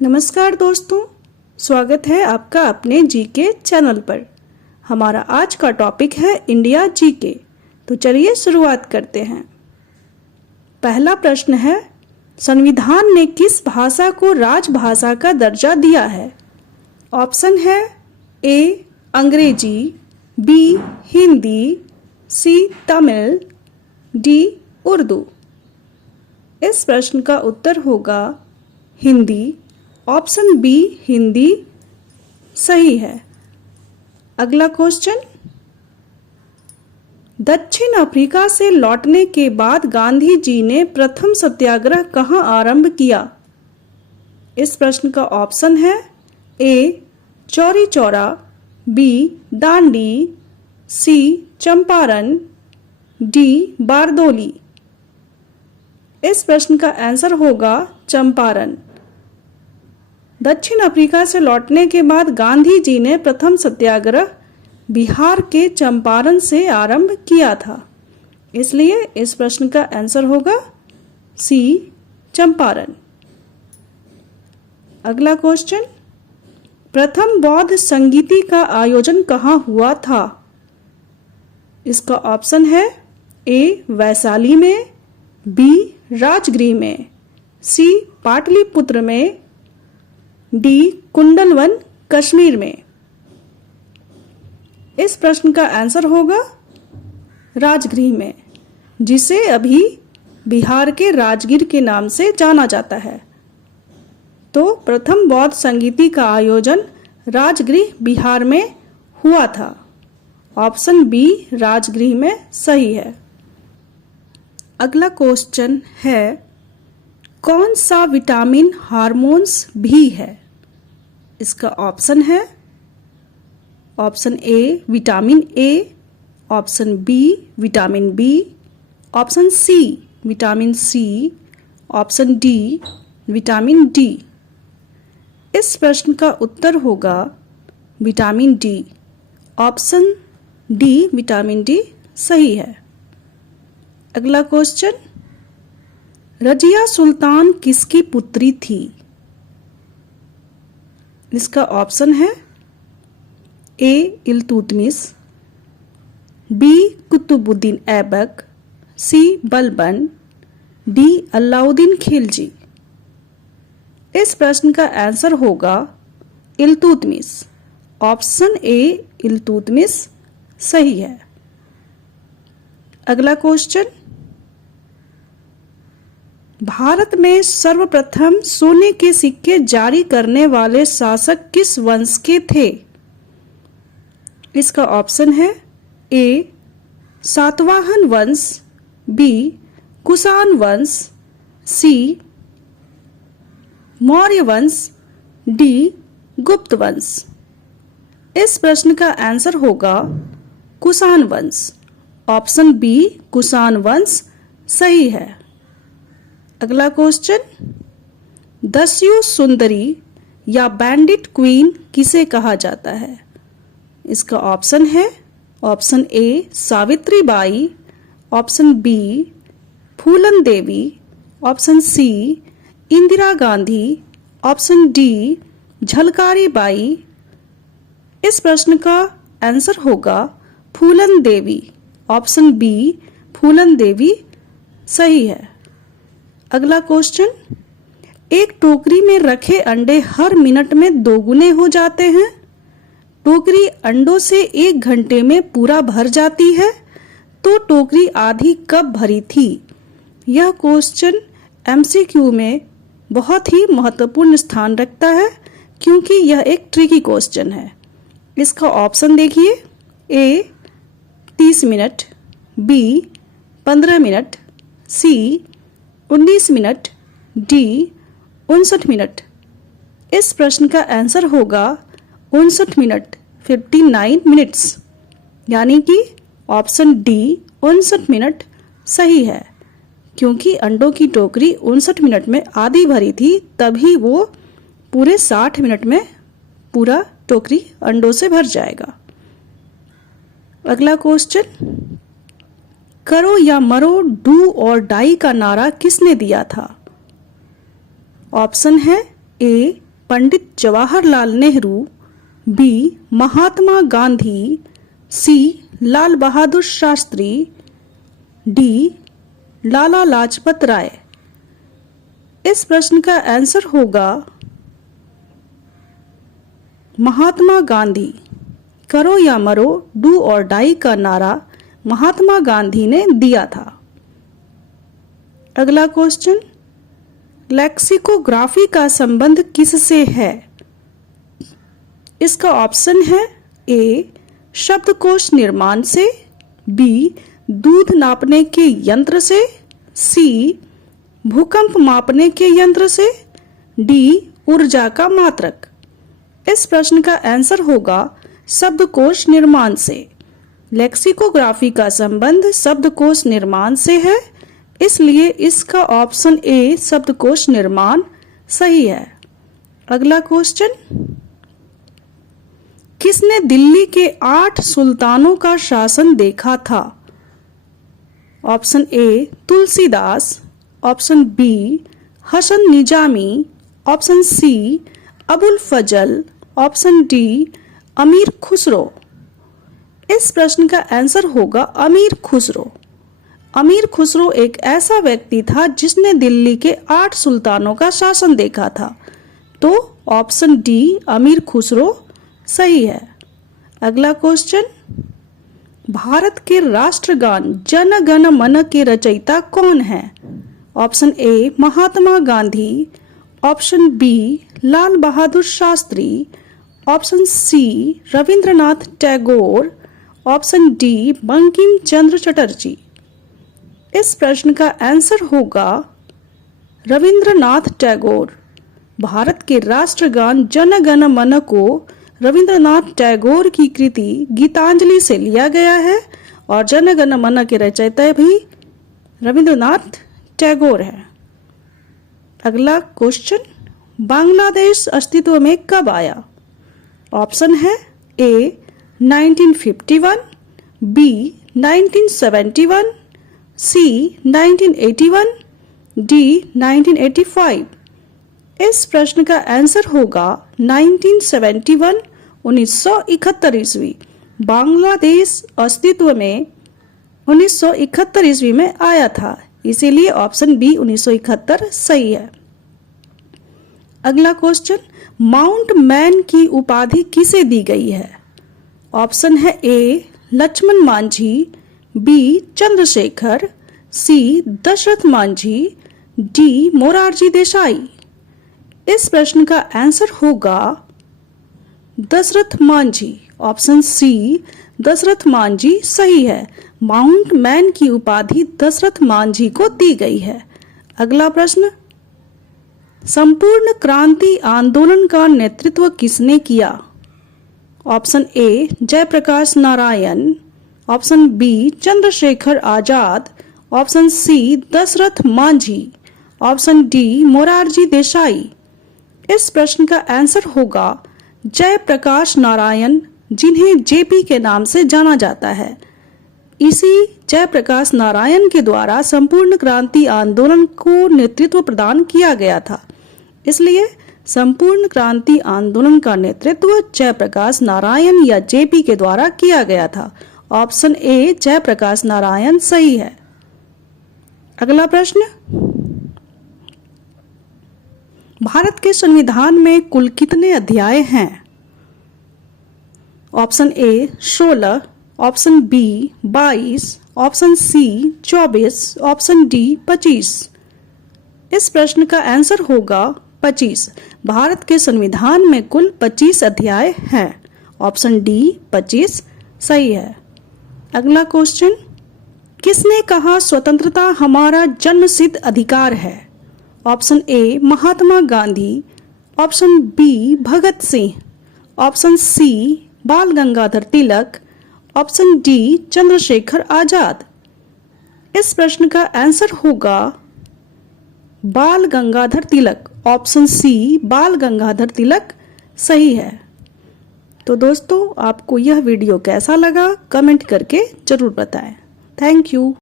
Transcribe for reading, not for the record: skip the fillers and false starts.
नमस्कार दोस्तों, स्वागत है आपका अपने जीके चैनल पर। हमारा आज का टॉपिक है इंडिया जीके। तो चलिए शुरुआत करते हैं। पहला प्रश्न है, संविधान ने किस भाषा को राजभाषा का दर्जा दिया है? ऑप्शन है ए अंग्रेजी, बी हिंदी, सी तमिल, डी उर्दू। इस प्रश्न का उत्तर होगा हिंदी। ऑप्शन बी हिंदी सही है। अगला क्वेश्चन, दक्षिण अफ्रीका से लौटने के बाद गांधी जी ने प्रथम सत्याग्रह कहाँ आरंभ किया? इस प्रश्न का ऑप्शन है ए चौरी चौरा, बी दांडी, सी चंपारण, डी बारदोली। इस प्रश्न का आंसर होगा चंपारण। दक्षिण अफ्रीका से लौटने के बाद गांधी जी ने प्रथम सत्याग्रह बिहार के चंपारण से आरंभ किया था, इसलिए इस प्रश्न का आंसर होगा सी चंपारण। अगला क्वेश्चन, प्रथम बौद्ध संगीति का आयोजन कहाँ हुआ था? इसका ऑप्शन है ए वैशाली में, बी राजगृह में, सी पाटलिपुत्र में, डी कुंडलवन कश्मीर में। इस प्रश्न का आंसर होगा राजगृह में, जिसे अभी बिहार के राजगीर के नाम से जाना जाता है। तो प्रथम बौद्ध संगीति का आयोजन राजगृह बिहार में हुआ था। ऑप्शन बी राजगृह में सही है। अगला क्वेश्चन है, कौन सा विटामिन हार्मोन्स भी है? इसका ऑप्शन है option A vitamin A, option B vitamin B, option C vitamin C, option D vitamin D. इस प्रश्न का उत्तर होगा vitamin D. Option D vitamin D सही है। अगला क्वेश्चन, रजिया सुल्तान किसकी पुत्री थी? इसका ऑप्शन है ए इल्तुतमिश, बी कुतुबुद्दीन ऐबक, सी बलबन, डी अलाउद्दीन खिलजी। इस प्रश्न का आंसर होगा इल्तुतमिश। ऑप्शन ए इल्तुतमिश सही है। अगला क्वेश्चन, भारत में सर्वप्रथम सोने के सिक्के जारी करने वाले शासक किस वंश के थे? इसका ऑप्शन है ए सातवाहन वंश, बी कुषाण वंश, सी मौर्य वंश, डी गुप्त वंश। इस प्रश्न का आंसर होगा कुषाण वंश। ऑप्शन बी कुषाण वंश सही है। अगला क्वेश्चन, दस्यु सुंदरी या बैंडिट क्वीन किसे कहा जाता है? इसका ऑप्शन है option A Savitri Bai, option B Phoolan Devi, option C Indira Gandhi, option D Jhalkari Bai. इस प्रश्न का आंसर होगा फूलन देवी। ऑप्शन बी फूलन देवी सही है। अगला क्वेश्चन, एक टोकरी में रखे अंडे हर मिनट में दोगुने हो जाते हैं। टोकरी अंडों से 1 घंटे में पूरा भर जाती है, तो टोकरी आधी कब भरी थी? यह क्वेश्चन एमसीक्यू में बहुत ही महत्वपूर्ण स्थान रखता है, क्योंकि यह एक ट्रिकी क्वेश्चन है। इसका ऑप्शन देखिए, ए 30 मिनट, बी 15 मिनट, सी 19 मिनट, डी 59 मिनट। इस प्रश्न का आंसर होगा 59 मिनट, 59 मिनट्स, यानी कि ऑप्शन डी 59 मिनट सही है, क्योंकि अंडों की टोकरी 59 मिनट में आधी भरी थी, तभी वो पूरे 60 मिनट में पूरा टोकरी अंडों से भर जाएगा। अगला क्वेश्चन, करो या मरो, डू और डाई का नारा किसने दिया था? ऑप्शन है ए पंडित जवाहरलाल नेहरू, बी महात्मा गांधी, सी लाल बहादुर शास्त्री, डी लाला लाजपत राय। इस प्रश्न का आंसर होगा महात्मा गांधी। करो या मरो, डू और डाई का नारा महात्मा गांधी ने दिया था। अगला क्वेश्चन, लेक्सिकोग्राफी का संबंध किससे है? इसका ऑप्शन है ए शब्दकोश निर्माण से, बी दूध नापने के यंत्र से, सी भूकंप मापने के यंत्र से, डी ऊर्जा का मात्रक। इस प्रश्न का आंसर होगा शब्दकोश निर्माण से। लेक्सिकोग्राफी का संबंध शब्दकोश निर्माण से है, इसलिए इसका ऑप्शन ए शब्दकोश निर्माण सही है। अगला क्वेश्चन, किसने दिल्ली के 8 सुल्तानों का शासन देखा था? Option A Tulsidas, option B Hasan Nizami, option C Abul Fazal, option D Amir Khusro. इस प्रश्न का आंसर होगा अमीर खुसरो। अमीर खुसरो एक ऐसा व्यक्ति था जिसने दिल्ली के 8 सुल्तानों का शासन देखा था। तो ऑप्शन डी अमीर खुसरो सही है। अगला क्वेश्चन, भारत के राष्ट्रगान जन गण मन के रचयिता कौन है? Option A Mahatma Gandhi, option B Lal Bahadur Shastri, option C Rabindranath Tagore, option D Bankim Chandra Chatterjee. इस प्रश्न का आंसर होगा रविंद्रनाथ टैगोर। भारत के राष्ट्रगान जन गण मन को रविंद्रनाथ टैगोर की कृति गीतांजलि से लिया गया है और जन गण मन के रचयिता भी रविंद्रनाथ टैगोर है। अगला क्वेश्चन, बांग्लादेश अस्तित्व में कब आया? ऑप्शन है ए 1951, बी 1971, सी 1981, डी 1985। इस प्रश्न का आंसर होगा 1971, 1971 ईस्वी। बांग्लादेश अस्तित्व में 1971 ईस्वी में आया था, इसीलिए ऑप्शन बी 1971 सही है। अगला क्वेश्चन, माउंट मैन की उपाधि किसे दी गई है? ऑप्शन है ए लक्ष्मण मांझी, बी चंद्रशेखर, सी दशरथ मांझी, डी मोरारजी देसाई। इस प्रश्न का आंसर होगा दशरथ मांझी। ऑप्शन सी दशरथ मांझी सही है। माउंट मैन की उपाधि दशरथ मांझी को दी गई है। अगला प्रश्न, संपूर्ण क्रांति आंदोलन का नेतृत्व किसने किया? Option A Jayaprakash Narayan, option B Chandrashekhar Azad, option C Dashrath Manjhi, option D Morarji Desai. इस प्रश्न का आंसर होगा जयप्रकाश नारायण, जिन्हें जेपी के नाम से जाना जाता है। इसी जयप्रकाश नारायण के द्वारा संपूर्ण क्रांति आंदोलन को नेतृत्व प्रदान किया गया था, इसलिए संपूर्ण क्रांति आंदोलन का नेतृत्व जयप्रकाश नारायण या जेपी के द्वारा किया गया था। ऑप्शन ए जयप्रकाश नारायण सही है। अगला प्रश्न, भारत के संविधान में कुल कितने अध्याय हैं? Option A 16, option B 22, option C 24, option D 25। इस प्रश्न का आंसर होगा 25। भारत के संविधान में कुल 25 अध्याय हैं। ऑप्शन डी 25 सही है। अगला क्वेश्चन, किसने कहा स्वतंत्रता हमारा जन्मसिद्ध अधिकार है? Option A Mahatma Gandhi, option B Bhagat Singh, option C Bal Gangadhar Tilak, option D Chandrashekhar Azad. इस प्रश्न का आंसर होगा बाल गंगाधर तिलक। ऑप्शन सी बाल गंगाधर तिलक सही है। तो दोस्तों, आपको यह वीडियो कैसा लगा कमेंट करके जरूर बताएं। Thank you.